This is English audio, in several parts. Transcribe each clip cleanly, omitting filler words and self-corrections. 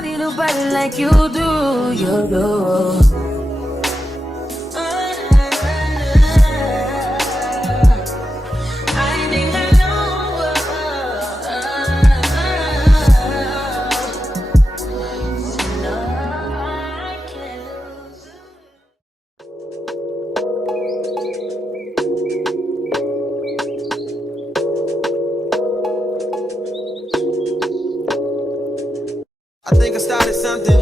Nobody, nobody like you do, you do. I think I started something.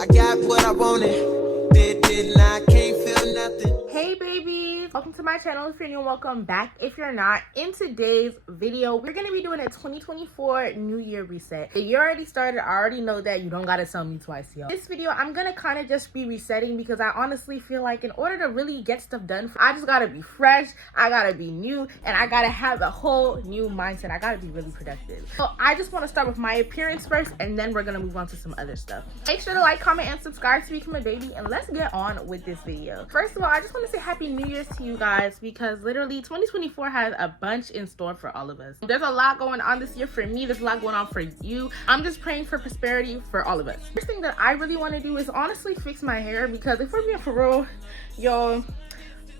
I got what I wanted. Didn't I? Can't feel nothing. Hey babies, welcome to my channel. If you're new, welcome back. If you're not, in today's video we're gonna be doing a 2024 New Year reset. The year already started. I already know that. You don't gotta tell me twice, y'all. This video I'm gonna kind of just be resetting because I honestly feel like in order to really get stuff done, I just gotta be fresh, I gotta be new, and I gotta have a whole new mindset. I gotta be really productive. So I just want to start with my appearance first, and then we're gonna move on to some other stuff. Make sure to like, comment, and subscribe to become a baby, and let's get on with this video. First of all, I just want to say happy New Year's to you guys because literally 2024 has a bunch in store for all of us. There's a lot going on this year for me. There's a lot going on for you. I'm just praying for prosperity for all of us. First thing that I really want to do is honestly fix my hair, because if we're being for real, yo,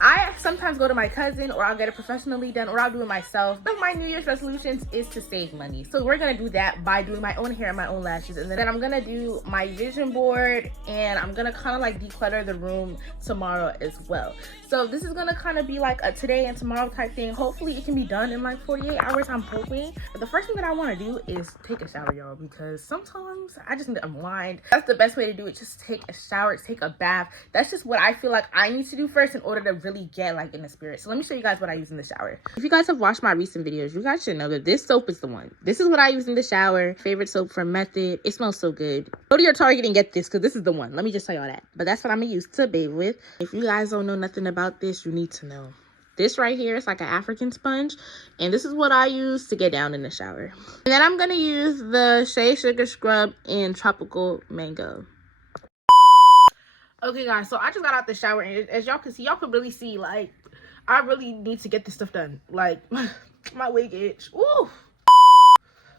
I sometimes go to my cousin, or I'll get it professionally done, or I'll do it myself. One of my New Year's resolutions is to save money. So we're gonna do that by doing my own hair and my own lashes. And then I'm gonna do my vision board, and I'm gonna kind of like declutter the room tomorrow as well. So this is gonna kind of be like a today and tomorrow type thing. Hopefully it can be done in like 48 hours, I'm hoping. But the first thing that I wanna do is take a shower, y'all, because sometimes I just need to unwind. That's the best way to do it. Just take a shower, take a bath. That's just what I feel like I need to do first in order to really get like in the spirit. So let me show you guys what I use in the shower. If you guys have watched my recent videos, you guys should know that this soap is the one. This is what I use in the shower. Favorite soap from Method. It smells so good. Go to your Target and get this because this is the one. Let me just tell y'all that. But that's what I'm gonna use to bathe with. If you guys don't know nothing about this, you need to know. This right here is like an African sponge, and this is what I use to get down in the shower. And then I'm gonna use the Shea Sugar Scrub in Tropical Mango. Okay guys, so I just got out the shower, and as y'all can see, y'all can really see, like, I really need to get this stuff done. Like, my wig itch. Ooh,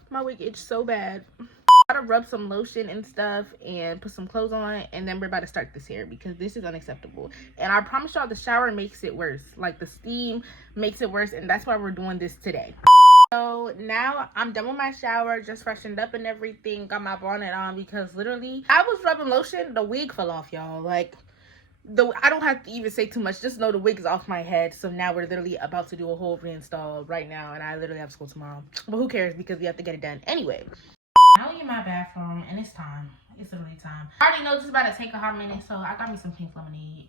my wig itch so bad. I gotta rub some lotion and stuff and put some clothes on, and then we're about to start this hair because this is unacceptable. And I promise y'all, the shower makes it worse. Like, the steam makes it worse, and that's why we're doing this today. So now I'm done with my shower, just freshened up and everything, got my bonnet on, because literally I was rubbing lotion, the wig fell off, y'all. Like, I don't have to even say too much, just know the wig is off my head. So now we're literally about to do a whole reinstall right now, and I literally have school tomorrow, but who cares, because we have to get it done anyway. I'm in my bathroom, and it's time. It's literally time. I already know this is about to take a hot minute, so I got me some pink lemonade.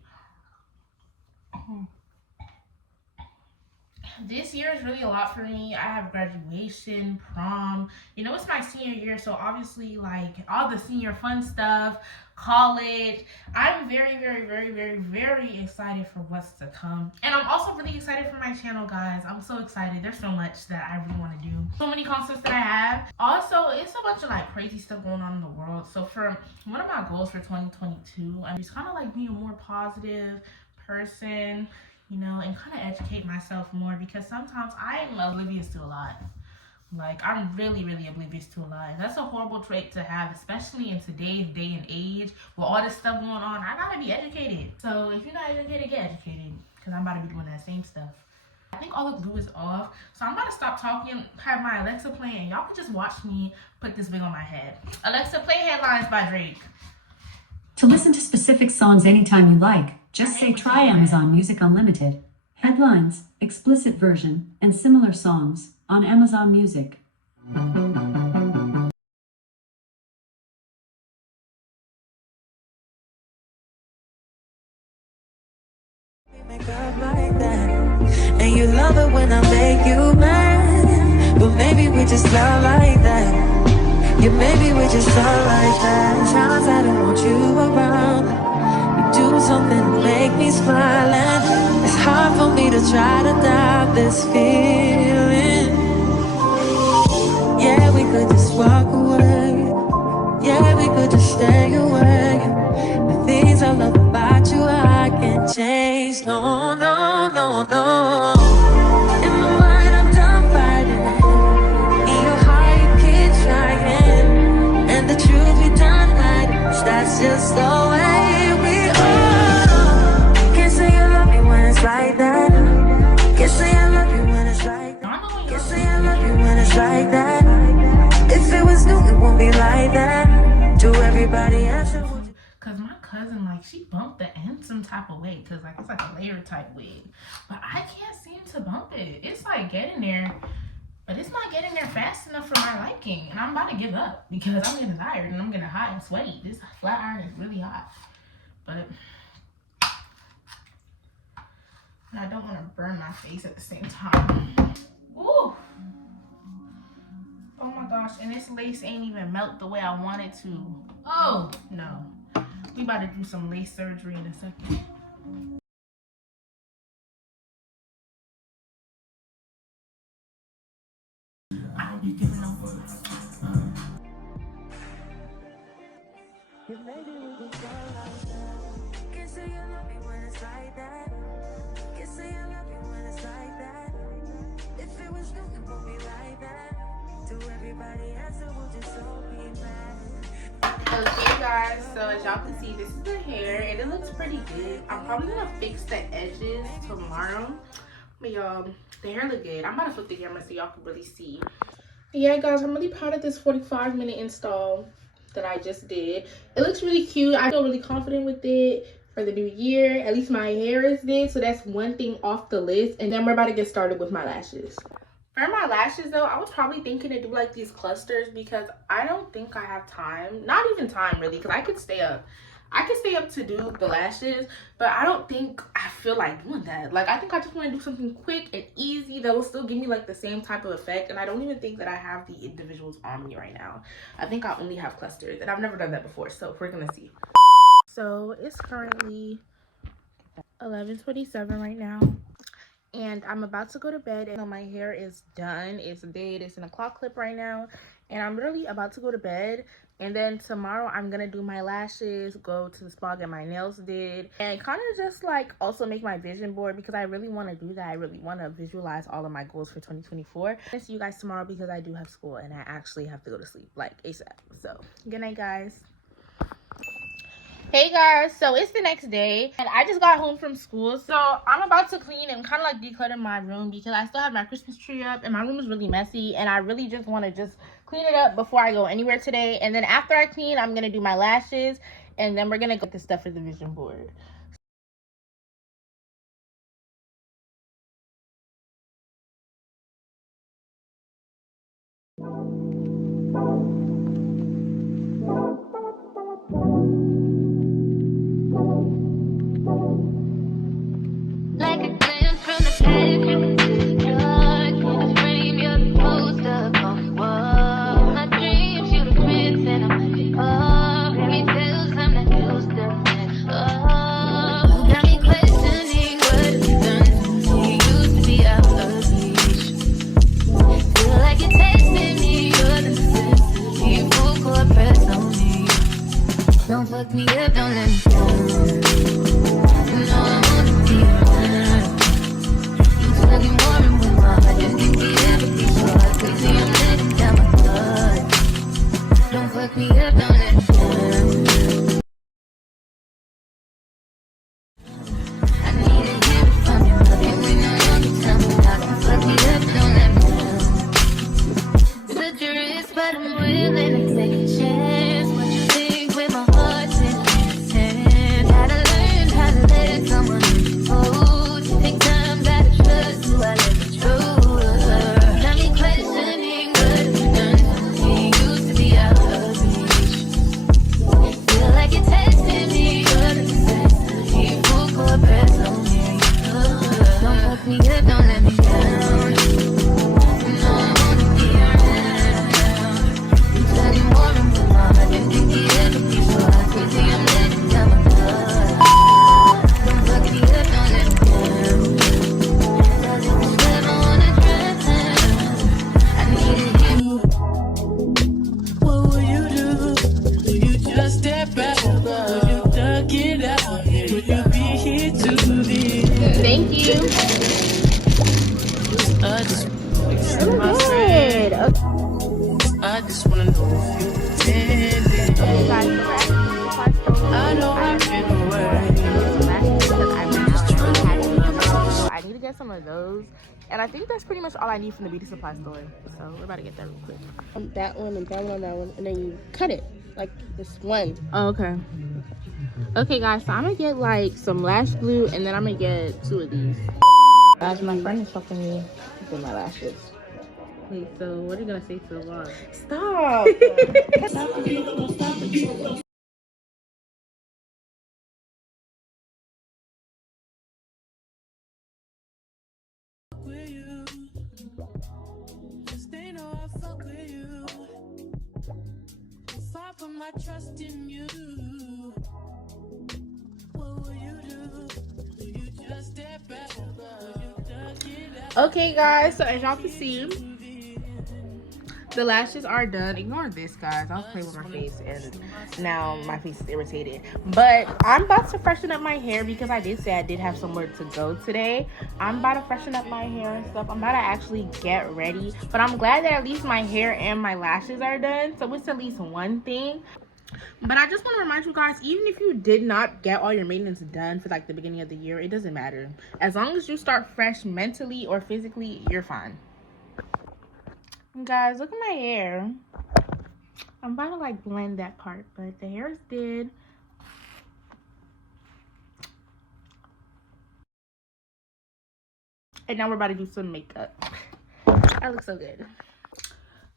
This year is really a lot for me. I have graduation, prom, you know, it's my senior year, so obviously like all the senior fun stuff, college. I'm very excited for what's to come, and I'm also really excited for my channel, guys. I'm so excited. There's so much that I really want to do, so many concerts that I have. Also, it's a bunch of like crazy stuff going on in the world. So for one of my goals for 2022, I'm just kind of like being a more positive person, you know, and kind of educate myself more, because sometimes I am oblivious to a lot. Like, I'm really oblivious to a lot. That's a horrible trait to have, especially in today's day and age with all this stuff going on. I gotta be educated. So if you're not educated, get educated, because I'm about to be doing that same stuff. I think all the glue is off, so I'm about to stop talking, have my Alexa play, and y'all can just watch me put this wig on my head. Alexa, play Headlines by Drake. To listen to specific songs anytime you like, just say try Amazon Music Unlimited. Headlines, explicit version, and similar songs on Amazon Music. And you love it when I make you mad, but maybe we just love like that. Yeah, maybe we just love like that. Times I don't want you around, you do something to make me smile, and it's hard for me to try to doubt this feeling. Yeah, we could just walk away. Yeah, we could just stay away. The things I love about you, I can't change. No, no, no, no. In my mind, I'm done fighting. In your heart, you keep trying. And the truth was new, it won't be like that. To everybody else, it would. Cause my cousin, like, she bumped the end some type of way, cause like it's like a layer type wig, but I can't seem to bump it. It's like getting there, but it's not getting there fast enough for my liking, and I'm about to give up because I'm getting tired and I'm getting hot and sweaty. This flat iron is really hot, but I don't want to burn my face at the same time. Ooh. Oh my gosh, and this lace ain't even melt the way I want it to. Oh no. We about to do some lace surgery in a second. I don't be giving no words. Can't say you love me when it's like that. Can't say you love me when it's like that. If it was new, it won't be like that. To everybody else, it will just all be bad. Okay guys, so as y'all can see, this is the hair and it looks pretty good. I'm probably gonna fix the edges tomorrow, but y'all, the hair look good. I'm about to flip the camera so y'all can really see. Yeah guys, I'm really proud of this 45-minute install that I just did. It looks really cute. I feel really confident with it for the new year. At least my hair is did, so that's one thing off the list. And then we're about to get started with my lashes. For my lashes though, I was probably thinking to do like these clusters because I don't think I have time. Not even time really, because I could stay up. I could stay up to do the lashes, but I don't think I feel like doing that. Like, I think I just want to do something quick and easy that will still give me like the same type of effect. And I don't even think that I have the individuals on me right now. I think I only have clusters, and I've never done that before, so we're gonna see. So it's currently 11:27 right now. And I'm about to go to bed, and my hair is done. It's dead. It's in a claw clip right now, and I'm really about to go to bed. And then tomorrow I'm gonna do my lashes, go to the spa, get my nails did, and kind of just like also make my vision board because I really want to do that. I really want to visualize all of my goals for 2024. I'll see you guys tomorrow because I do have school and I actually have to go to sleep like ASAP. So good night guys. Hey guys, so it's the next day and I just got home from school, so I'm about to clean and kind of like declutter my room because I still have my Christmas tree up and my room is really messy, and I really just want to just clean it up before I go anywhere today. And then after I clean, I'm gonna do my lashes, and then we're gonna get the stuff for the vision board. Like a glance from the past, dark in the frame, you're the poster on the wall. My dreams, you're the prince and I'm at the bar. Fairy tales, I'm not used to it. Oh, got me questioning what you've done. You used to be out of reach. Feel like you're testing me, you're the necessity. Full court press on me. Don't fuck me up, don't let me down. You know I wanna be around. You tugging more and with my heart. Didn't think we'd ever be short. Crazy, I'm letting down my guard. Don't fuck me up, don't let me down. I need to hear it from you, love. And we know you can tell me now. Don't fuck me up, don't let me down. Such a risk, but I'm willing to take a chance. What you think with my heart's in your hands? Gotta learn how to let someone hold you. Take time, gotta trust who I let you trust. Got me questioning what you've done. You used to be out of reach. Feel like you're testing me, you're the necessity. Full court press on me. Don't fuck me up, don't let me down. You know I wanna be around. You tugging more and with my heart. Didn't think you'd ever be so hard. Crazy, I'm letting down my guard. Don't fuck me up, don't let me down. 'Cause if you ever wanna drown, I need to hear you. What will you do? Will you just step back? Will you duck it out? Will you be here to be? Thank you. I just wanna my friend. Good. Okay. I just wanna know if you intended. Okay, guys, so we're actually in the car store. I know I've been worried. So I need to get some of those, And I think that's pretty much all I need from the beauty supply store. So we're about to get that real quick. That one and that one on that one, and then you cut it like this one. Oh, okay. Okay, guys, so I'm gonna get like some lash glue, and then I'm gonna get 2 of these. Guys, my friend is helping me with my lashes. Wait, so what are you gonna say to the vlog? Stop. With you. Just they know I fuck with you. If I put my trust in you, what will you do? Will you just step back? Will you duck it out? Okay, guys, so as y'all can see, the lashes are done. Ignore this, guys. I'll play with my face, and now my face is irritated. But I'm about to freshen up my hair because I did say I did have somewhere to go today. I'm about to freshen up my hair and stuff. I'm about to actually get ready. But I'm glad that at least my hair and my lashes are done. So it's at least one thing. But I just want to remind you guys, even if you did not get all your maintenance done for like the beginning of the year, it doesn't matter. As long as you start fresh mentally or physically, you're fine. Guys, look at my hair. I'm about to like blend that part, but the hair is did. And now we're about to do some makeup. I look so good.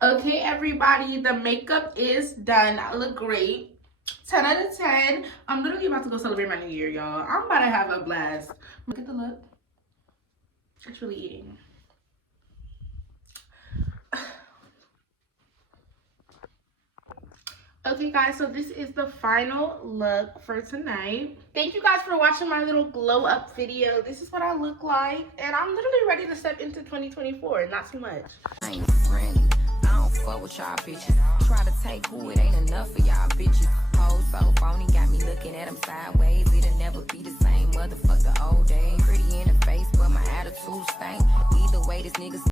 Okay, everybody, the makeup is done. I look great. 10 out of 10. I'm literally about to go celebrate my new year, y'all. I'm about to have a blast. Look at the look. It's really eating. Okay, guys, so this is the final look for tonight. Thank you guys for watching my little glow up video. This is what I look like, and I'm literally ready to step into 2024. Not too much. I ain't friendly. I don't fuck with y'all bitches. Try to take who it ain't enough for y'all bitches. Hoes so phony, got me looking at them sideways. It'll never be the same motherfucker old days. Pretty in the face, but my attitude stank. Either way, this nigga's